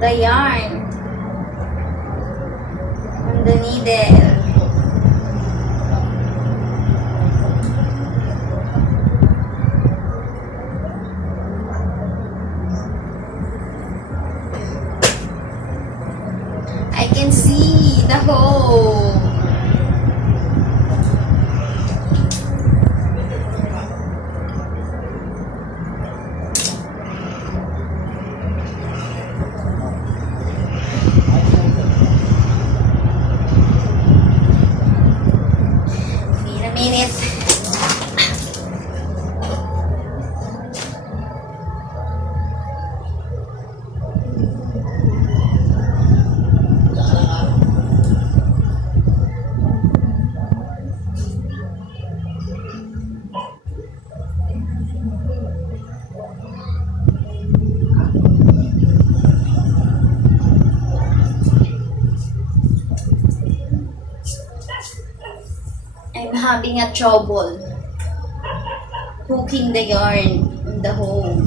the yarn on the needle. I can see the hole. Wait a minute. I'm having a trouble hooking the yarn in the hole.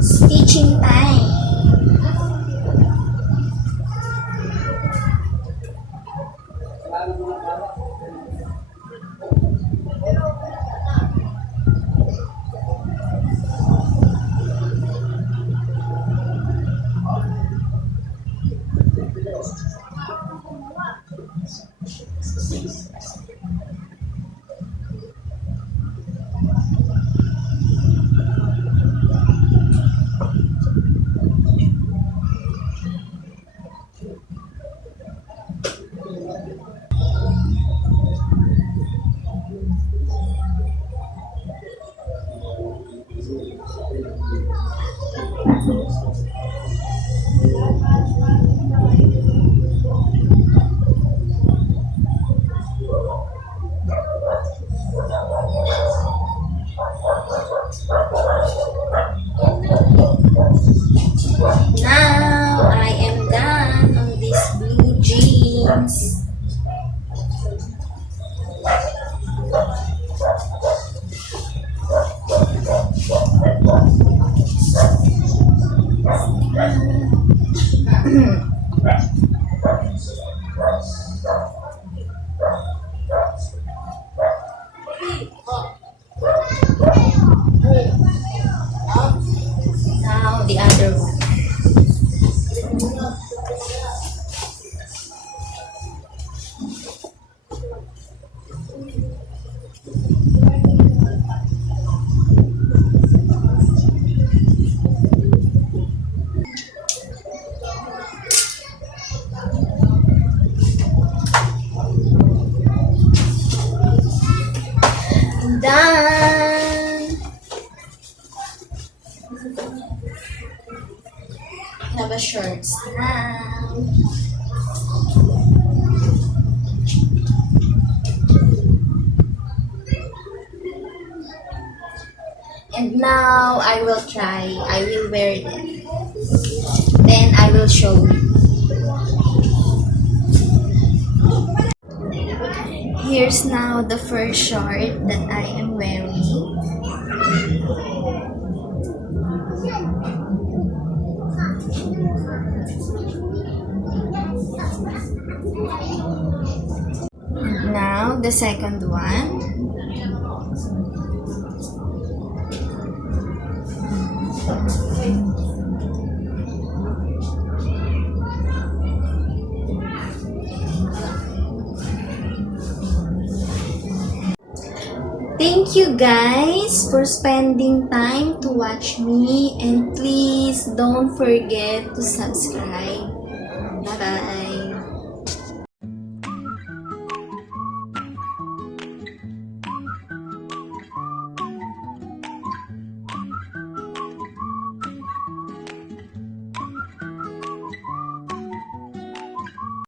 Stitching time. Now I am done on these blue jeans. Now the other one. Done. Have a shorts now. And now I will try. I will wear them. Then I will show you. Here's now the first short that I am wearing. And now the second one. Thank you guys for spending time to watch me, and please don't forget to subscribe.